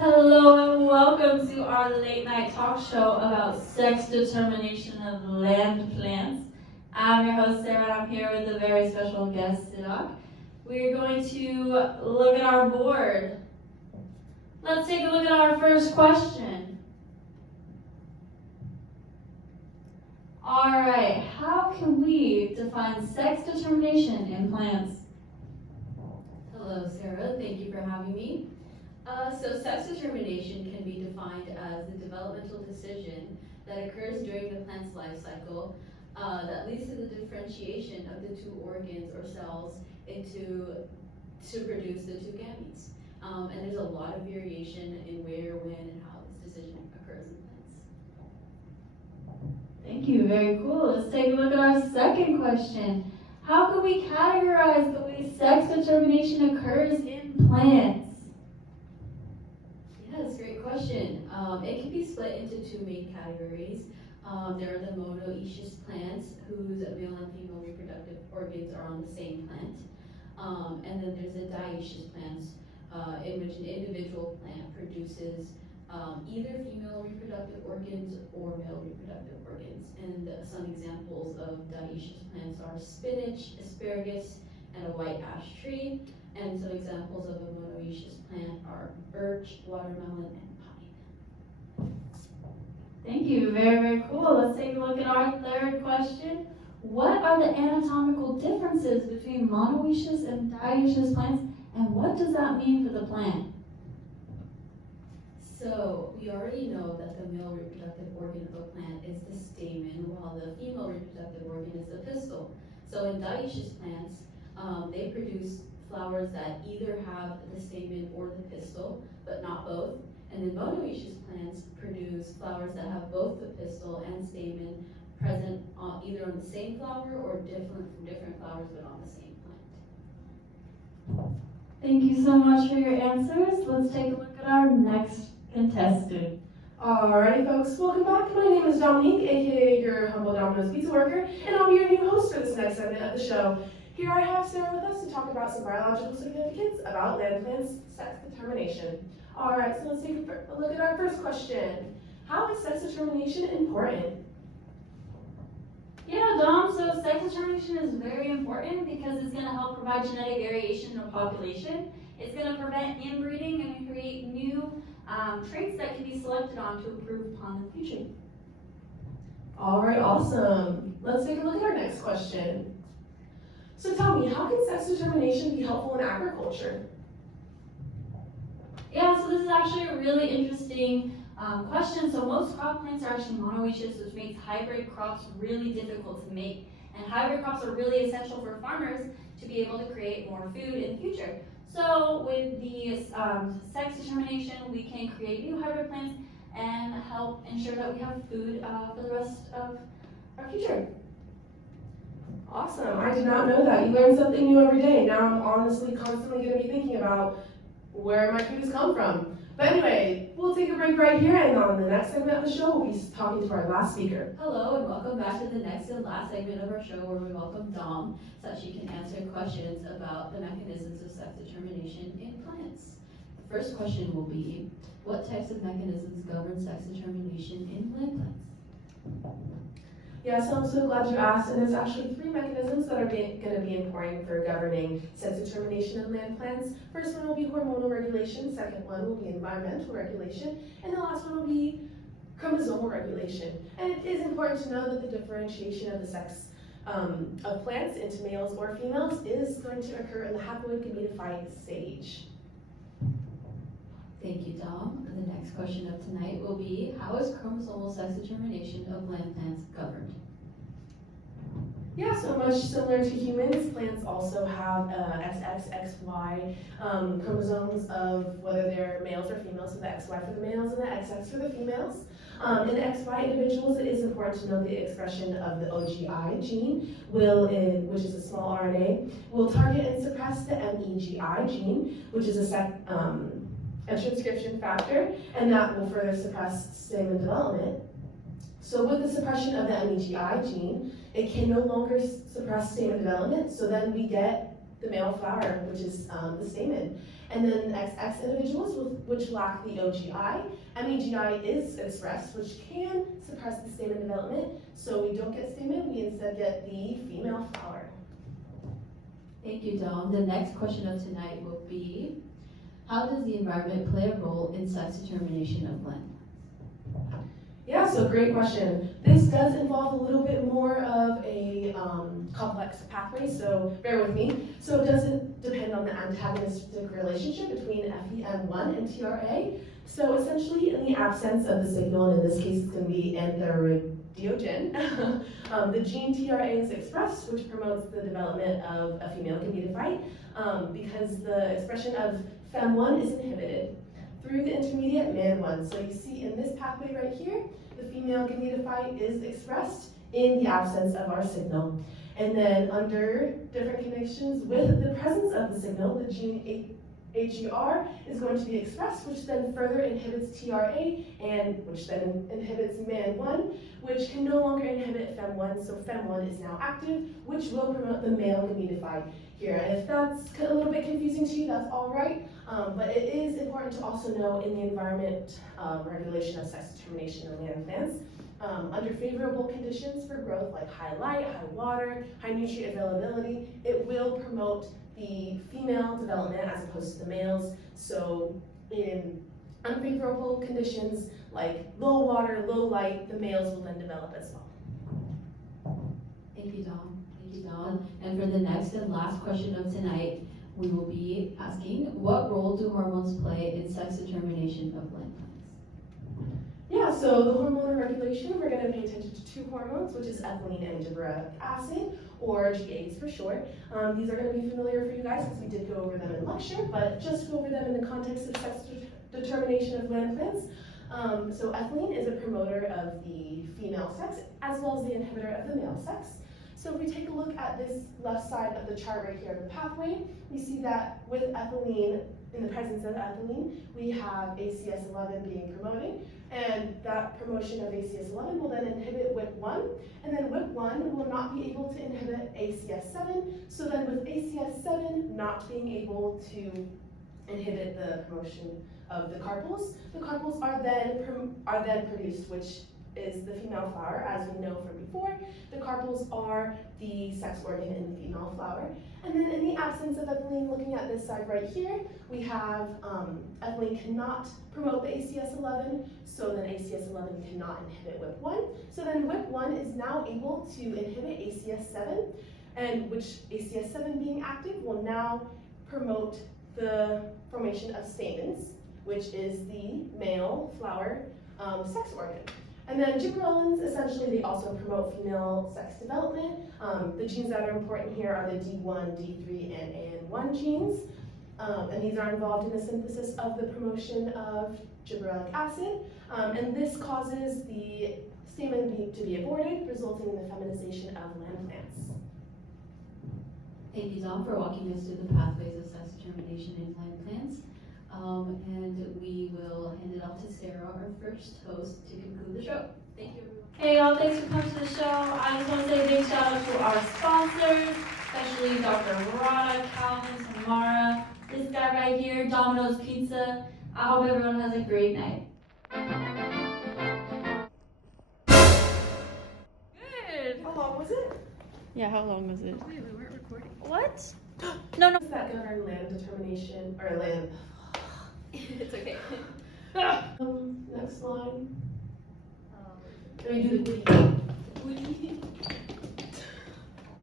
Hello and welcome to our late night talk show about sex determination of land plants. I'm your host Sarah and I'm here with a very special guest, Sidak. We're going to look at our board. Let's take a look at our first question. Alright, how can we define sex determination in plants? Hello, Sarah. Thank you for having me. So sex determination can be defined as the developmental decision that occurs during the plant's life cycle that leads to the differentiation of the two organs or cells to produce the two gametes. And there's a lot of variation in where, when, and how this decision occurs in plants. Thank you, very cool. Let's take a look at our second question. How can we categorize the way sex determination occurs in plants? Yeah, that's a great question. It can be split into two main categories. There are the monoecious plants whose male and female reproductive organs are on the same plant. And then there's the dioecious plants in which an individual plant produces either female reproductive organs or male reproductive organs. And some examples of dioecious plants are spinach, asparagus, and a white ash tree. And some examples of a monoecious plant are birch, watermelon, and pine. Thank you, very, very cool. Let's take a look at our third question. What are the anatomical differences between monoecious and dioecious plants, and what does that mean for the plant? So we already know that the male reproductive organ of a plant is the stamen, while the female reproductive organ is the pistil. So in dioecious plants, they produce flowers that either have the stamen or the pistil, but not both. And then monoecious plants produce flowers that have both the pistil and stamen present either on the same flower or different flowers, but on the same plant. Thank you so much for your answers. Let's take a look at our next contestant. Alrighty folks, welcome back. My name is Dominique, aka your humble Domino's pizza worker, and I'll be your new host for this next segment of the show. Here I have Sarah with us to talk about some biological significance about land plants' sex determination. Alright, so let's take a look at our first question. How is sex determination important? Yeah, Dom, so sex determination is very important because it's going to help provide genetic variation in a population. It's going to prevent inbreeding and create new traits that can be selected on to improve upon the future. Alright, awesome. Let's take a look at our next question. So tell me, how can sex determination be helpful in agriculture? Yeah, so this is actually a really interesting question. So most crop plants are actually monoecious, which makes hybrid crops really difficult to make. And hybrid crops are really essential for farmers to be able to create more food in the future. So with the sex determination, we can create new hybrid plants and help ensure that we have food for the rest of our future. Awesome, I did not know that. You learn something new every day. Now I'm honestly constantly going to be thinking about where my food has come from. But anyway, we'll take a break right here, and on the next segment of the show, we'll be talking to our last speaker. Hello, and welcome back to the next and last segment of our show where we welcome Dom so that she can answer questions about the mechanisms of sex determination in plants. The first question will be, what types of mechanisms govern sex determination in plant plants? Yeah, so I'm so glad you asked, and there's actually three mechanisms that are going to be important for governing sex determination in land plants. First one will be hormonal regulation, second one will be environmental regulation, and the last one will be chromosomal regulation. And it is important to know that the differentiation of the sex of plants into males or females is going to occur in the haploid gametophyte stage. Thank you, Dom. The next question of tonight will be, how is chromosomal sex determination of land plants governed? Yeah, so much similar to humans, plants also have XX, XY chromosomes of whether they're males or females, so the XY for the males and the XX for the females. In the XY individuals, it is important to know the expression of the OGI gene, which is a small RNA, will target and suppress the MEGI gene, which is a transcription factor, and that will further suppress stamen development. So with the suppression of the MEGI gene, it can no longer suppress stamen development, so then we get the male flower, which is the stamen. And then XX individuals which lack the OGI. MEGI is expressed, which can suppress the stamen development. So we don't get stamen, we instead get the female flower. Thank you, Dom. The next question of tonight will be, how does the environment play a role in sex determination of land? Yeah, so great question. This does involve a little bit more of a complex pathway, so bear with me. So it doesn't depend on the antagonistic relationship between FEM1 and TRA. So essentially, in the absence of the signal, and in this case it's going to be androgenin, the gene TRA is expressed, which promotes the development of a female gametophyte, because the expression of FEM1 is inhibited through the intermediate MAN1. So you see in this pathway right here, the female gametophyte is expressed in the absence of our signal. And then under different conditions with the presence of the signal, the gene HER is going to be expressed, which then further inhibits TRA, and which then inhibits MAN1, which can no longer inhibit FEM1, so FEM1 is now active, which will promote the male gametophyte here. And if that's a little bit confusing to you, that's all right. But it is important to also know in the environment regulation of sex determination in land plants, under favorable conditions for growth like high light, high water, high nutrient availability, it will promote the female development as opposed to the males. So in unfavorable conditions like low water, low light, the males will then develop as well. Thank you, Dom. Thank you, Dom. And for the next and last question of tonight, we will be asking, what role do hormones play in sex determination of land plants? Yeah, so the hormonal regulation, we're going to pay attention to two hormones, which is ethylene and gibberellic acid, or GAs for short. These are going to be familiar for you guys because we did go over them in lecture, but just go over them in the context of sex determination of land plants. So ethylene is a promoter of the female sex as well as the inhibitor of the male sex. So if we take a look at this left side of the chart right here, the pathway, we see that with ethylene, in the presence of ethylene, we have ACS11 being promoted, and that promotion of ACS11 will then inhibit WIP1, and then WIP1 will not be able to inhibit ACS7, so then with ACS7 not being able to inhibit the promotion of the carpels are then produced, which is the female flower, as we know from before. The carpels are the sex organ in the female flower. And then in the absence of ethylene, looking at this side right here, we have ethylene cannot promote the ACS11, so then ACS11 cannot inhibit WIP1. So then WIP1 is now able to inhibit ACS7, and which ACS7 being active will now promote the formation of stamens, which is the male flower sex organ. And then gibberellins, essentially, they also promote female sex development. The genes that are important here are the D1, D3, and AN1 genes. And these are involved in the synthesis of the promotion of gibberellic acid. And this causes the stamen to be aborted, resulting in the feminization of land plants. Thank you, Dom, for walking us through the pathways of sex determination in land plants. And we will hand it off to Sarah, our first host, to conclude the show. Thank you, everyone. Hey y'all, thanks for coming to the show. I just want to say a big shout out to our sponsors, especially Dr. Murata, Calvin, Samara, this guy right here, Domino's Pizza. I hope everyone has a great night. Good. How long was it? Yeah, how long was it? Wait, we weren't recording. What? No. Does that govern land determination, or land? It's okay. Next line. Let me do the